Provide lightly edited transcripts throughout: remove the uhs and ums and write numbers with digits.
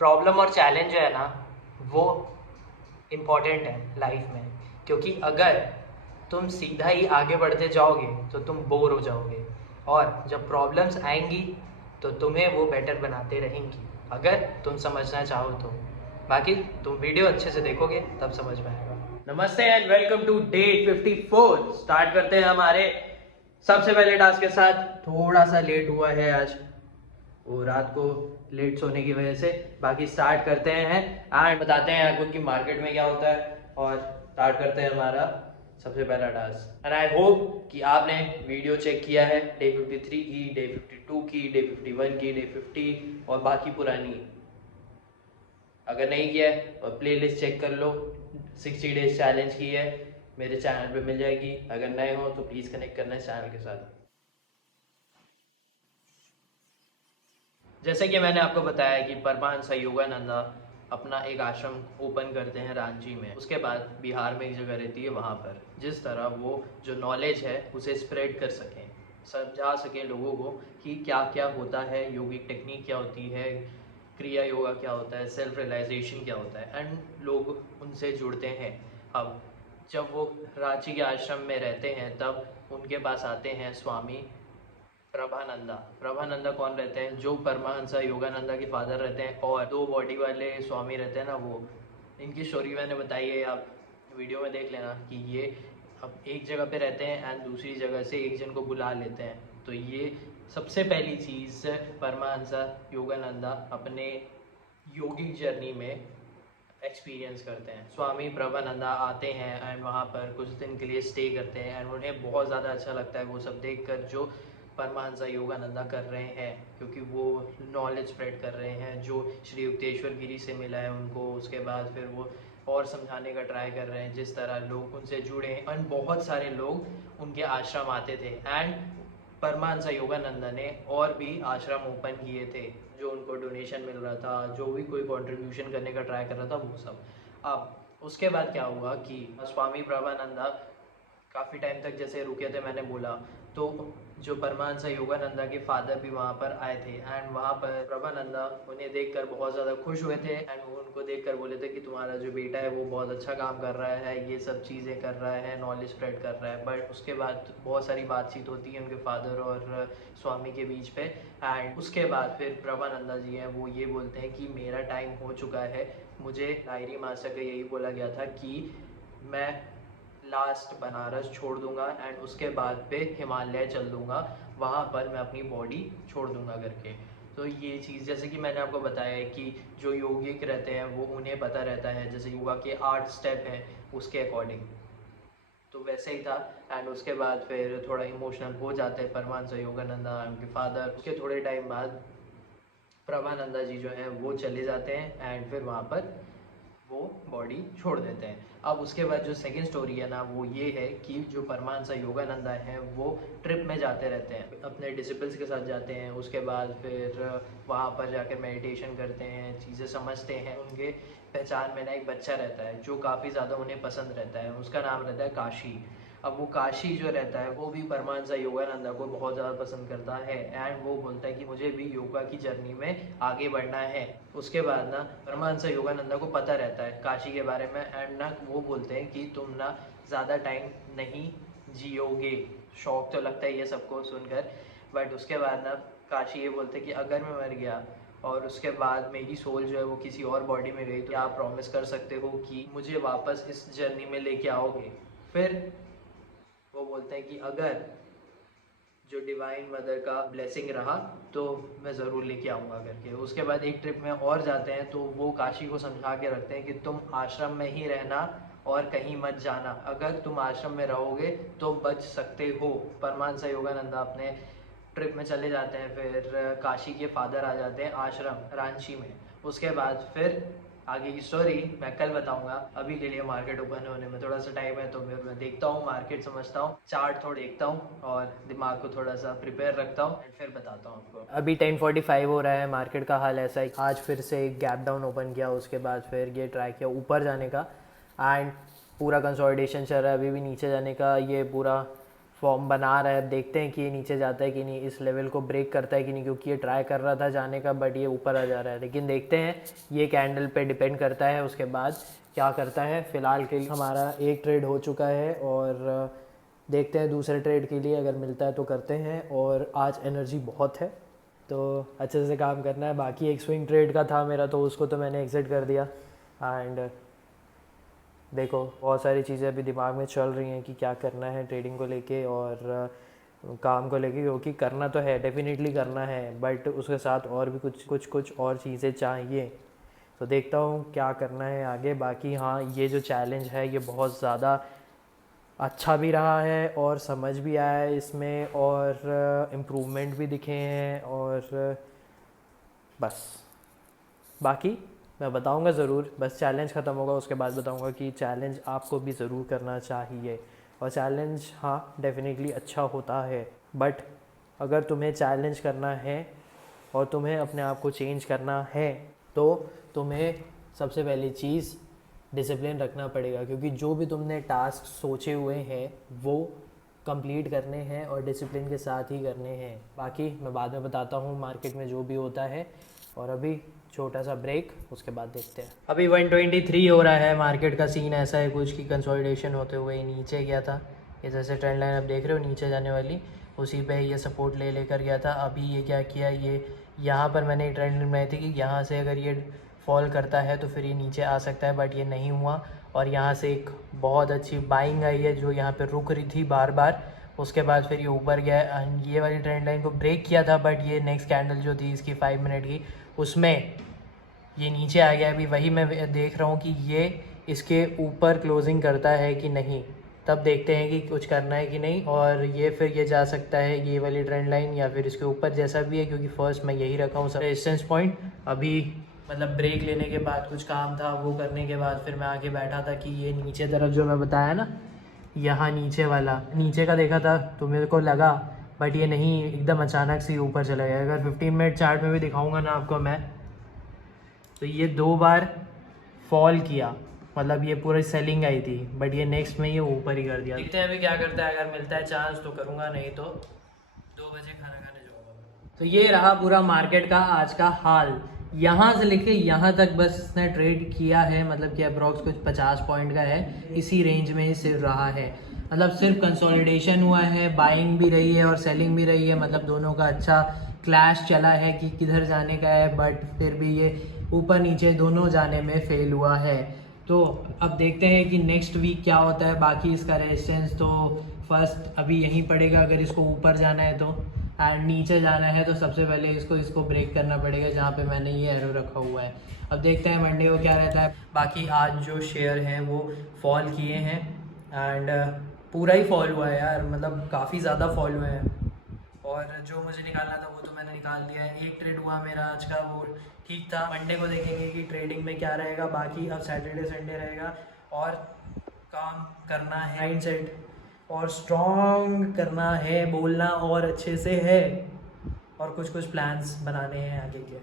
Problem और challenge जो है ना, वो इम्पॉर्टेंट है लाइफ में। क्योंकि अगर तुम सीधा ही आगे बढ़ते जाओगे तो तुम बोर हो जाओगे, और जब प्रॉब्लम्स आएंगी तो तुम्हें वो बेटर बनाते रहेंगी, अगर तुम समझना चाहो तो। बाकी तुम वीडियो अच्छे से देखोगे तब समझ में आएगा। Namaste and welcome to day 54। Start करते हैं हमारे सबसे पहले टास्क के साथ। थोड़ा सा लेट हुआ है आज, वो रात को लेट सोने की वजह से। बाकी स्टार्ट करते हैं एंड बताते हैं आपको कि मार्केट में क्या होता है, और स्टार्ट करते हैं हमारा सबसे पहला टास्क। एंड आई होप कि आपने वीडियो चेक किया है डे 53 की, डे 52 की, डे 51 की, डे 50 और बाकी पुरानी। अगर नहीं किया है तो प्लेलिस्ट चेक कर लो। 60 डेज चैलेंज की है, मेरे चैनल पे मिल जाएगी। अगर नए हो तो प्लीज़ कनेक्ट करना है चैनल के साथ। जैसे कि मैंने आपको बताया कि परमहंस योगानंदा अपना एक आश्रम ओपन करते हैं रांची में। उसके बाद बिहार में एक जगह रहती है, वहाँ पर जिस तरह वो जो नॉलेज है उसे स्प्रेड कर सकें, समझा सकें लोगों को कि क्या क्या होता है, योगिक टेक्निक क्या होती है, क्रिया योगा क्या होता है, सेल्फ रियलाइजेशन क्या होता है, एंड लोग उनसे जुड़ते हैं। अब जब वो रांची के आश्रम में रहते हैं तब उनके पास आते हैं स्वामी प्रभानंदा। प्रभानंदा कौन रहते हैं? जो परमहंसा योगानंदा के फादर रहते हैं, और दो बॉडी वाले स्वामी रहते हैं ना, वो। इनकी स्टोरी मैंने बताई है, आप वीडियो में देख लेना कि ये अब एक जगह पे रहते हैं एंड दूसरी जगह से एक जन को बुला लेते हैं। तो ये सबसे पहली चीज़ परमहंसा योगानंदा अपने योगिक जर्नी में एक्सपीरियंस करते हैं। स्वामी प्रभानंदा आते हैं एंड वहाँ पर कुछ दिन के लिए स्टे करते हैं एंड उन्हें बहुत ज़्यादा अच्छा लगता है वो सब देखकर जो परमहंसा योगानंदा कर रहे हैं, क्योंकि वो नॉलेज स्प्रेड कर रहे हैं जो श्री युक्तेश्वर गिरी से मिला है उनको। उसके बाद फिर वो और समझाने का ट्राई कर रहे हैं जिस तरह लोग उनसे जुड़े हैं, एंड बहुत सारे लोग उनके आश्रम आते थे। एंड परमहंसा योगानंदा ने और भी आश्रम ओपन किए थे, जो उनको डोनेशन मिल रहा था, जो भी कोई कंट्रीब्यूशन करने का ट्राई कर रहा था, वो सब। अब उसके बाद क्या हुआ कि स्वामी प्रभानंदा काफ़ी टाइम तक जैसे रुके थे, मैंने बोला, तो जो परमहंसा योगानंदा के फादर भी वहाँ पर आए थे एंड वहाँ पर प्रभानंदा उन्हें देखकर बहुत ज़्यादा खुश हुए थे एंड वो उनको देखकर बोले थे कि तुम्हारा जो बेटा है वो बहुत अच्छा काम कर रहा है, ये सब चीज़ें कर रहा है, नॉलेज स्प्रेड कर रहा है। बट उसके बाद बहुत सारी बातचीत होती है उनके फादर और स्वामी के बीच पे, एंड उसके बाद फिर प्रभानंदा जी हैं वो ये बोलते हैं कि मेरा टाइम हो चुका है। मुझे लाहिरी मास्टर का यही बोला गया था कि मैं लास्ट बनारस छोड़ दूंगा एंड उसके बाद पे हिमालय चल दूंगा, वहाँ पर मैं अपनी बॉडी छोड़ दूंगा करके। तो ये चीज़ जैसे कि मैंने आपको बताया है कि जो योगिक रहते हैं वो उन्हें पता रहता है, जैसे योगा के 8 स्टेप हैं उसके अकॉर्डिंग, तो वैसे ही था। एंड उसके बाद फिर थोड़ा इमोशनल हो जाते हैं परमहंस योगानंदा उनके फादर। उसके थोड़े टाइम बाद प्रभानंदा जी जो हैं वो चले जाते हैं एंड फिर वहाँ पर वो बॉडी छोड़ देते हैं। अब उसके बाद जो सेकंड स्टोरी है ना, वो ये है कि जो परमहंस योगानंदा हैं वो ट्रिप में जाते रहते हैं, अपने डिसिपल्स के साथ जाते हैं। उसके बाद फिर वहाँ पर जाकर मेडिटेशन करते हैं, चीज़ें समझते हैं। उनके पहचान में ना एक बच्चा रहता है जो काफ़ी ज़्यादा उन्हें पसंद रहता है, उसका नाम रहता है काशी। अब वो काशी जो रहता है वो भी परमहंस योगानंदा को बहुत ज़्यादा पसंद करता है एंड वो बोलता है कि मुझे भी योगा की जर्नी में आगे बढ़ना है। उसके बाद ना परमहंस योगानंदा को पता रहता है काशी के बारे में, एंड ना वो बोलते हैं कि तुम ना ज़्यादा टाइम नहीं जियोगे। शौक तो लगता है ये सबको सुनकर, बट उसके बाद ना काशी ये बोलते हैं कि अगर मैं मर गया और उसके बाद मेरी सोल जो है वो किसी और बॉडी में गई, तो क्या आप प्रॉमिस कर सकते हो कि मुझे वापस इस जर्नी में लेके आओगे? फिर वो बोलते हैं कि अगर जो डिवाइन मदर का ब्लेसिंग रहा तो मैं ज़रूर लेके आऊँगा करके। उसके बाद एक ट्रिप में और जाते हैं तो वो काशी को समझा के रखते हैं कि तुम आश्रम में ही रहना और कहीं मत जाना, अगर तुम आश्रम में रहोगे तो बच सकते हो। परमहंस योगानंदा अपने ट्रिप में चले जाते हैं, फिर काशी के फादर आ जाते हैं आश्रम रांची में। उसके बाद फिर आगे की स्टोरी मैं कल बताऊंगा। अभी के लिए मार्केट ओपन होने में थोड़ा सा टाइम है, तो फिर मैं देखता हूँ, मार्केट समझता हूँ, चार्ट थोड़ा देखता हूँ और दिमाग को थोड़ा सा प्रिपेयर रखता हूँ, फिर बताता हूँ आपको। अभी 10:45 हो रहा है, मार्केट का हाल ऐसा है। आज फिर से एक गैप डाउन ओपन किया, उसके बाद फिर ये ट्राई किया ऊपर जाने का, एंड पूरा कंसोलिडेशन चल रहा है। अभी भी नीचे जाने का ये पूरा फॉर्म बना रहा है, देखते हैं कि ये नीचे जाता है कि नहीं, इस लेवल को ब्रेक करता है कि नहीं, क्योंकि ये ट्राई कर रहा था जाने का बट ये ऊपर आ जा रहा है। लेकिन देखते हैं, ये कैंडल पे डिपेंड करता है उसके बाद क्या करता है। फ़िलहाल के लिए हमारा एक ट्रेड हो चुका है और देखते हैं दूसरे ट्रेड के लिए अगर मिलता है तो करते हैं। और आज एनर्जी बहुत है तो अच्छे से काम करना है। बाकी एक स्विंग ट्रेड का था मेरा तो उसको तो मैंने एग्जिट कर दिया। एंड देखो बहुत सारी चीज़ें अभी दिमाग में चल रही हैं कि क्या करना है ट्रेडिंग को लेके और काम को लेके, क्योंकि करना तो है, डेफिनेटली करना है, बट उसके साथ और भी कुछ और चीज़ें चाहिए। तो देखता हूँ क्या करना है आगे। बाकी हाँ, ये जो चैलेंज है ये बहुत ज़्यादा अच्छा भी रहा है और समझ भी आया है इसमें और इम्प्रूवमेंट भी दिखे हैं और बस बाकी मैं बताऊंगा ज़रूर। बस चैलेंज ख़त्म होगा उसके बाद बताऊंगा कि चैलेंज आपको भी ज़रूर करना चाहिए। और चैलेंज हाँ डेफिनेटली अच्छा होता है, बट अगर तुम्हें चैलेंज करना है और तुम्हें अपने आप को चेंज करना है तो तुम्हें सबसे पहली चीज़ डिसिप्लिन रखना पड़ेगा, क्योंकि जो भी तुमने टास्क सोचे हुए हैं वो कंप्लीट करने हैं और डिसिप्लिन के साथ ही करने हैं। बाकी मैं बाद में बताता हूँ मार्केट में जो भी होता है। और अभी छोटा सा ब्रेक, उसके बाद देखते हैं। अभी 123 हो रहा है। मार्केट का सीन ऐसा है कुछ कि कंसोलिडेशन होते हुए नीचे गया था। ये जैसे ट्रेंड लाइन आप देख रहे हो नीचे जाने वाली, उसी पे ये सपोर्ट लेकर गया था। अभी ये क्या किया, ये यहाँ पर मैंने ट्रेंड में थी कि यहाँ से अगर ये फॉल करता है तो फिर ये नीचे आ सकता है, बट ये नहीं हुआ। और यहाँ से एक बहुत अच्छी बाइंग आई है जो यहाँ पे रुक रही थी बार बार। उसके बाद फिर ये ऊपर गया, ये वाली ट्रेंड लाइन को ब्रेक किया था, बट ये नेक्स्ट कैंडल जो थी इसकी 5 मिनट की, उसमें ये नीचे आ गया। अभी वही मैं देख रहा हूँ कि ये इसके ऊपर क्लोजिंग करता है कि नहीं, तब देखते हैं कि कुछ करना है कि नहीं। और ये फिर ये जा सकता है ये वाली ट्रेंड लाइन या फिर इसके ऊपर, जैसा भी है, क्योंकि फर्स्ट मैं यही रखा हूँ रेजिस्टेंस पॉइंट। अभी मतलब ब्रेक लेने के बाद कुछ काम था, वो करने के बाद फिर मैं आके बैठा था कि ये नीचे तरफ जो मैं बताया ना, यहाँ नीचे वाला, नीचे का देखा था तो मेरे को लगा, बट ये नहीं, एकदम अचानक से ऊपर चला गया। अगर 15 मिनट चार्ट में भी दिखाऊंगा ना आपको मैं, तो ये 2 बार फॉल किया, मतलब ये पूरी सेलिंग आई थी, बट ये नेक्स्ट में ये ऊपर ही कर दिया। देखते हैं अभी क्या करता है, अगर मिलता है चांस तो करूँगा, नहीं तो 2 बजे खाना खाने जाऊँगा। तो ये रहा पूरा मार्केट का आज का हाल। यहाँ से लेके यहाँ तक बस इसने ट्रेड किया है, मतलब कि अप्रॉक्स कुछ 50 पॉइंट का है, इसी रेंज में ही सिर्फ रहा है। मतलब सिर्फ कंसोलिडेशन हुआ है, बाइंग भी रही है और सेलिंग भी रही है, मतलब दोनों का अच्छा क्लैश चला है कि किधर जाने का है, बट फिर भी ये ऊपर नीचे दोनों जाने में फेल हुआ है। तो अब देखते हैं कि नेक्स्ट वीक क्या होता है। बाकी इसका रेजिस्टेंस तो फर्स्ट अभी यहीं पड़ेगा अगर इसको ऊपर जाना है तो, एंड नीचे जाना है तो सबसे पहले इसको ब्रेक करना पड़ेगा जहाँ पे मैंने ये एरो रखा हुआ है। अब देखते हैं मंडे को क्या रहता है। बाकी आज जो शेयर हैं वो फॉल किए हैं एंड पूरा ही फॉल हुआ है यार, मतलब काफ़ी ज़्यादा फॉल हुए हैं। और जो मुझे निकालना था वो तो मैंने निकाल लिया है। एक ट्रेड हुआ मेरा आज का, वो ठीक था। मंडे को देखेंगे कि ट्रेडिंग में क्या रहेगा। बाकी अब सैटरडे संडे रहेगा और काम करना है, माइंडसेट और स्ट्रॉन्ग करना है, बोलना और अच्छे से है, और कुछ प्लान्स बनाने हैं आगे के।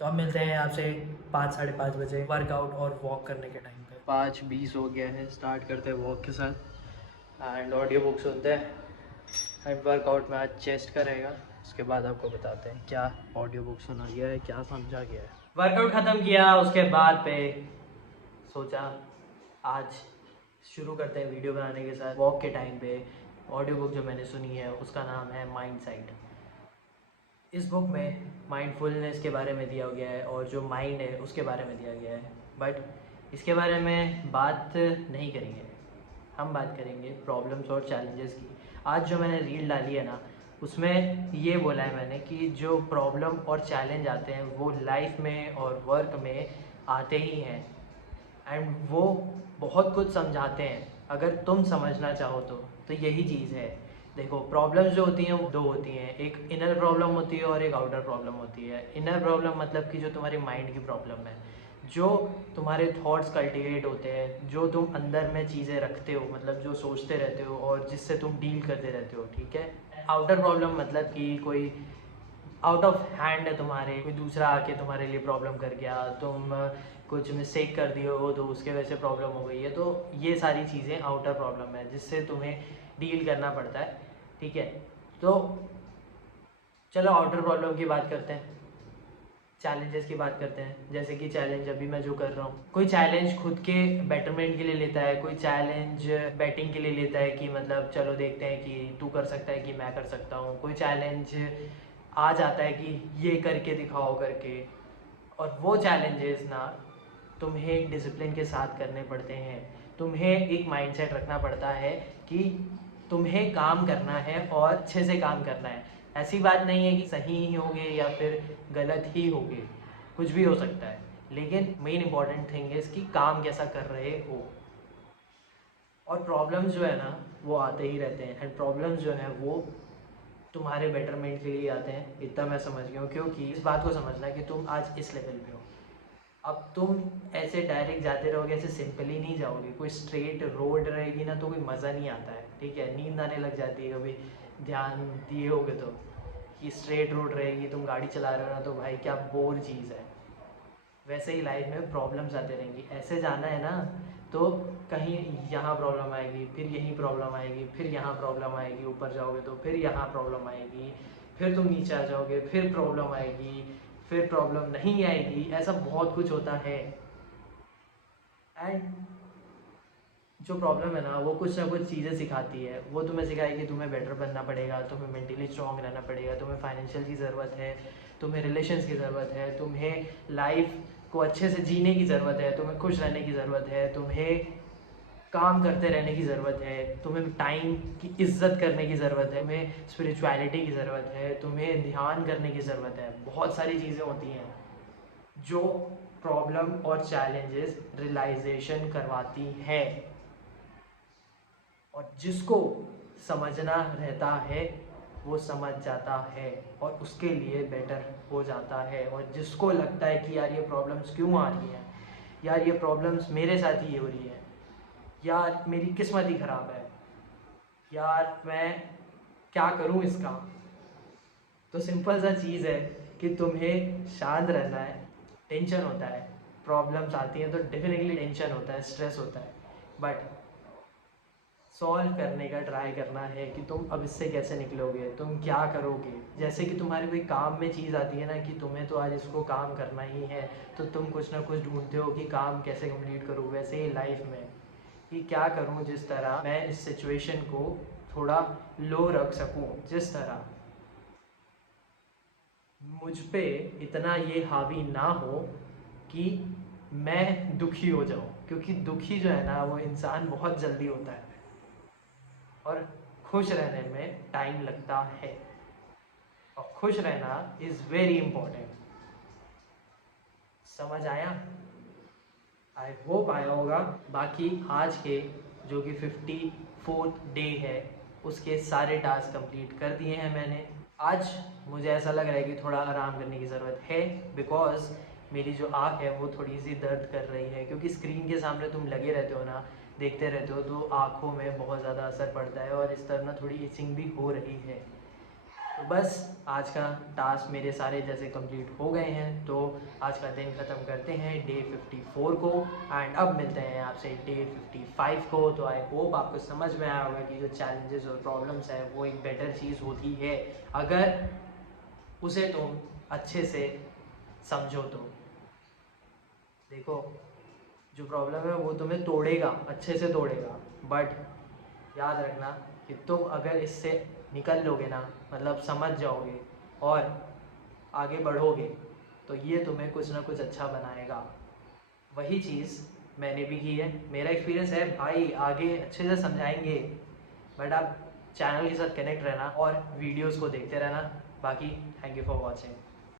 तो अब मिलते हैं आपसे 5 साढ़े 5 बजे वर्कआउट और वॉक करने के टाइम पे। 5:20 हो गया है, स्टार्ट करते हैं वॉक के साथ एंड ऑडियो बुक सुनते हैं। एंड वर्कआउट में आज चेस्ट का रहेगा, उसके बाद आपको बताते हैं क्या ऑडियो बुक सुना गया है, क्या समझा गया है। वर्कआउट ख़त्म किया, उसके बाद पे सोचा आज शुरू करते हैं वीडियो बनाने के साथ। वॉक के टाइम पे ऑडियो बुक जो मैंने सुनी है उसका नाम है माइंडसेट। इस बुक में माइंडफुलनेस के बारे में दिया गया है और जो माइंड है उसके बारे में दिया गया है, बट इसके बारे में बात नहीं करेंगे। हम बात करेंगे प्रॉब्लम्स और चैलेंजेस की। आज जो मैंने रील डाली है ना, उसमें ये बोला है मैंने कि जो प्रॉब्लम और चैलेंज आते हैं वो लाइफ में और वर्क में आते ही हैं एंड वो बहुत कुछ समझाते हैं अगर तुम समझना चाहो तो यही चीज़ है। देखो प्रॉब्लम्स जो होती हैं वो 2 होती हैं, एक इनर प्रॉब्लम होती है और एक आउटर प्रॉब्लम होती है। इनर प्रॉब्लम मतलब कि जो तुम्हारे माइंड की प्रॉब्लम है, जो तुम्हारे थॉट्स कल्टिवेट होते हैं, जो तुम अंदर में चीज़ें रखते हो, मतलब जो सोचते रहते हो और जिससे तुम डील करते रहते हो, ठीक है। आउटर प्रॉब्लम मतलब कि कोई आउट ऑफ हैंड है तुम्हारे, कोई दूसरा आके तुम्हारे लिए प्रॉब्लम कर गया, तुम कुछ मिस्टेक कर दिए हो तो उसके वजह से प्रॉब्लम हो गई है। तो ये सारी चीज़ें आउटर प्रॉब्लम है जिससे तुम्हें डील करना पड़ता है, ठीक है। तो चलो आउटर प्रॉब्लम की बात करते हैं, चैलेंजेस की बात करते हैं। जैसे कि चैलेंज अभी मैं जो कर रहा हूँ, कोई चैलेंज खुद के बेटरमेंट के लिए लेता है, कोई चैलेंज बैटिंग के लिए लेता है कि मतलब चलो देखते हैं कि तू कर सकता है कि मैं कर सकता हूँ। कोई चैलेंज आ जाता है कि ये करके दिखाओ करके, और वो चैलेंजेस ना तुम्हें एक डिसिप्लिन के साथ करने पड़ते हैं। तुम्हें एक माइंडसेट रखना पड़ता है कि तुम्हें काम करना है और अच्छे से काम करना है। ऐसी बात नहीं है कि सही ही होगे या फिर गलत ही होगे, कुछ भी हो सकता है, लेकिन मेन इंपॉर्टेंट थिंग है कि काम कैसा कर रहे हो। और प्रॉब्लम्स जो है ना वो आते ही रहते हैं, एंड प्रॉब्लम्स जो है वो तुम्हारे बेटरमेंट के लिए आते हैं, इतना मैं समझ गया हूँ। क्योंकि इस बात को समझना कि तुम आज इस लेवल पे हो, अब तुम ऐसे डायरेक्ट जाते रहोगे, ऐसे सिंपली नहीं जाओगे। कोई स्ट्रेट रोड रहेगी ना तो कोई मज़ा नहीं आता है, ठीक है। नींद आने लग जाती है कभी ध्यान दिए होगे तो, कि स्ट्रेट रोड रहेगी, तुम गाड़ी चला रहे हो ना तो भाई क्या बोर चीज़ है। वैसे ही लाइफ में प्रॉब्लम्स आते रहेंगी। ऐसे जाना है ना तो कहीं यहाँ प्रॉब्लम आएगी, फिर यहीं प्रॉब्लम आएगी, फिर यहाँ प्रॉब्लम आएगी, ऊपर जाओगे तो फिर यहाँ प्रॉब्लम आएगी, फिर तुम नीचे आ जाओगे फिर प्रॉब्लम आएगी, फिर प्रॉब्लम नहीं आएगी। ऐसा बहुत कुछ होता है। एंड जो प्रॉब्लम है ना वो कुछ ना कुछ चीज़ें सिखाती है। वो तुम्हें सिखाएगी तुम्हें बेटर बनना पड़ेगा, तुम्हें मेंटली स्ट्रॉन्ग रहना पड़ेगा, तुम्हें फाइनेंशियल की ज़रूरत है, तुम्हें रिलेशंस की ज़रूरत है, तुम्हें लाइफ को अच्छे से जीने की ज़रूरत है, तुम्हें खुश रहने की ज़रूरत है, तुम्हें काम करते रहने की ज़रूरत है, तुम्हें टाइम की इज्जत करने की ज़रूरत है, तुम्हें स्पिरिचुअलिटी की ज़रूरत है, तुम्हें ध्यान करने की ज़रूरत है। बहुत सारी चीज़ें होती हैं जो प्रॉब्लम और चैलेंजेस रियलाइजेशन करवाती हैं, और जिसको समझना रहता है वो समझ जाता है और उसके लिए बेटर हो जाता है। और जिसको लगता है कि यार ये प्रॉब्लम्स क्यों आ रही हैं, यार ये प्रॉब्लम्स मेरे साथ ही हो रही है, यार मेरी किस्मत ही ख़राब है, यार मैं क्या करूं इसका, तो सिंपल सा चीज़ है कि तुम्हें शांत रहना है। टेंशन होता है, प्रॉब्लम्स आती हैं तो डेफिनेटली टेंशन होता है, स्ट्रेस होता है, बट सॉल्व करने का ट्राई करना है कि तुम अब इससे कैसे निकलोगे, तुम क्या करोगे। जैसे कि तुम्हारे कोई काम में चीज़ आती है ना कि तुम्हें तो आज इसको काम करना ही है, तो तुम कुछ ना कुछ ढूंढते हो कि काम कैसे कंप्लीट करूँ। वैसे ही लाइफ में कि क्या करूँ जिस तरह मैं इस सिचुएशन को थोड़ा लो रख सकूँ, जिस तरह मुझ पे इतना ये हावी ना हो कि मैं दुखी हो जाऊँ। क्योंकि दुखी जो है ना वो इंसान बहुत जल्दी होता है और खुश रहने में टाइम लगता है, और खुश रहना इज़ वेरी इम्पोर्टेंट। समझ आया? आई होप आया होगा। बाकी आज के जो कि 54th डे है उसके सारे टास्क कंप्लीट कर दिए हैं मैंने। आज मुझे ऐसा लग रहा है कि थोड़ा आराम करने की ज़रूरत है, बिकॉज़ मेरी जो आँख है वो थोड़ी सी दर्द कर रही है। क्योंकि स्क्रीन के सामने तुम लगे रहते हो ना, देखते रहते हो, तो आँखों में बहुत ज़्यादा असर पड़ता है और इस तरह ना थोड़ी इचिंग भी हो रही है। तो बस आज का टास्क मेरे सारे जैसे कंप्लीट हो गए हैं, तो आज का दिन ख़त्म करते हैं डे 54 को, एंड अब मिलते हैं आपसे डे 55 को। तो आई होप आपको समझ में आया होगा कि जो चैलेंजेस और प्रॉब्लम्स है वो एक बेटर चीज़ होती है अगर उसे तुम अच्छे से समझो तो। देखो जो प्रॉब्लम है वो तुम्हें तोड़ेगा, अच्छे से तोड़ेगा, बट याद रखना कि तुम अगर इससे निकल लोगे ना, मतलब समझ जाओगे और आगे बढ़ोगे, तो ये तुम्हें कुछ ना कुछ अच्छा बनाएगा। वही चीज़ मैंने भी की है, मेरा एक्सपीरियंस है भाई। आगे अच्छे से समझाएंगे, बट आप चैनल के साथ कनेक्ट रहना और वीडियोस को देखते रहना। बाकी थैंक यू फॉर वॉचिंग।